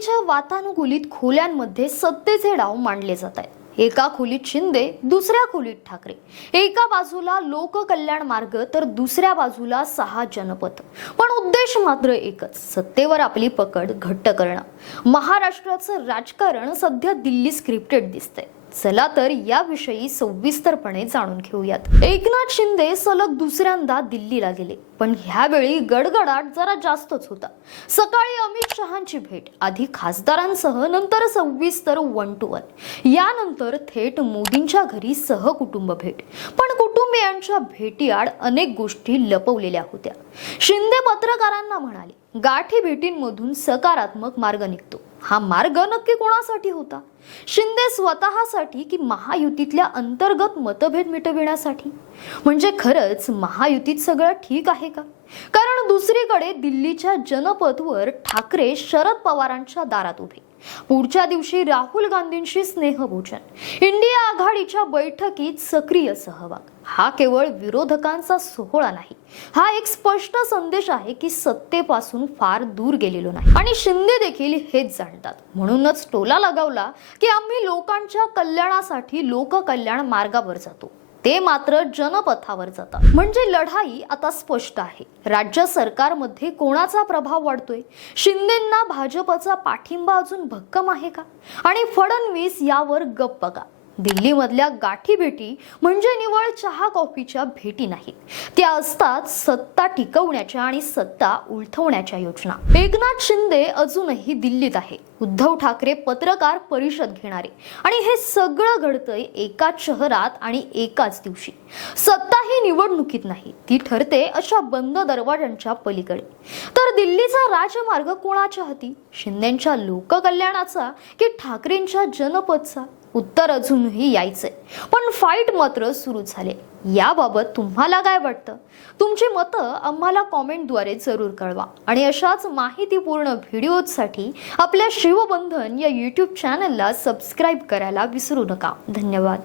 युतीच्या वातानुकूलित खोल्यांमध्ये सत्तेचे डाव मांडले जात आहेत. एका खोलीत शिंदे दुसऱ्या खोलीत ठाकरे. एका बाजूला लोककल्याण मार्ग तर दुसऱ्या बाजूला सहा जनपद पण उद्देश मात्र एकच सत्तेवर आपली पकड घट्ट करणं. महाराष्ट्राचं राजकारण सध्या दिल्ली स्क्रिप्टेड दिसतंय. चला तर याविषयी सविस्तरपणे जाणून घेऊयात. एकनाथ शिंदे सलग दुसऱ्यांदा दिल्लीला गेले पण ह्यावेळी गडगडाट जरा जास्तच होता. सकाळी अमित शहांची भेट आधी खासदारांसह नंतर सविस्तर वन टू वन यानंतर थेट मोदींच्या घरी सहकुटुंब भेट. पण कुटुंबियांच्या भेटीआड अनेक गोष्टी लपवलेल्या होत्या. शिंदे पत्रकारांना म्हणाले गाठी भेटींमधून सकारात्मक मार्ग निघतो. हा मार्ग नक्की कोणासाठी होता? शिंदे स्वतःसाठी की महायुतीतल्या अंतर्गत मतभेद मिटविण्यासाठी? म्हणजे खरंच महायुतीत सगळं ठीक आहे का? कारण दुसरीकडे दिल्लीच्या जनपथवर ठाकरे शरद पवारांच्या दारात उभे. पुढच्या दिवशी राहुल गांधींशी स्नेहभोजन. इंडिया आघाडीच्या बैठकीत सक्रिय सहभाग. हा केवळ विरोधकांचा सोहळा नाही हा एक स्पष्ट संदेश आहे की सत्तेपासून फार दूर गेलेलो नाही. आणि शिंदे देखील हेच जाणतात. म्हणूनच टोला लगावला की आम्ही लोकांच्या कल्याणासाठी लोककल्याण मार्गावर जातो. ते मात्र जनपथावर जातात. म्हणजे लढाई आता स्पष्ट आहे. राज्य सरकारमध्ये कोणाचा प्रभाव वाढतोय? शिंदेंना भाजपचा पाठिंबा अजून भक्कम आहे का? आणि फडणवीस यावर गप्प का? दिल्लीमधल्या गाठी भेटी म्हणजे निवळ चहा कॉफीच्या भेटी नाहीत त्या असतात सत्ता टिकवण्याच्या आणि सत्ता उलथवण्याच्या योजना. एकनाथ शिंदे अजूनही दिल्लीत आहे. उद्धव ठाकरे पत्रकार परिषद घेणारे. आणि हे सगळं घडतंय एकाच शहरात आणि एकाच दिवशी. सत्ता ही निवडणुकीत नाही ती ठरते अशा बंद दरवाजांच्या पलीकडे. तर दिल्लीचा राजमार्ग कोणाच्या हाती? शिंदेच्या लोककल्याणाचा की ठाकरेंच्या जनपदचा? उत्तर अजूनही यायचंय. पण फाईट मात्र सुरू झाले. याबाबत तुम्हाला काय वाटतं? तुमची मतं आम्हाला कॉमेंटद्वारे जरूर कळवा. आणि अशाच माहितीपूर्ण व्हिडिओजसाठी आपल्या शिवबंधन या यूट्यूब चॅनलला सबस्क्राईब करायला विसरू नका. धन्यवाद.